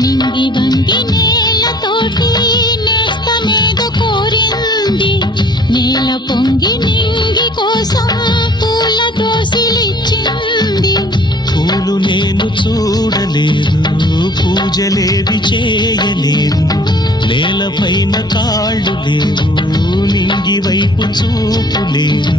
నింగి వంగి నేలతోటి నేస్తమేదో కోరింది, నేల పొంగి నింగి కోసం పూల దోసిలిచ్చింది. పూలు నేను చూడలేదు, పూజలేవి చేయలేదు, నేలపైన కాళ్ళు లేవు, నింగి వైపు చూపు లేదు.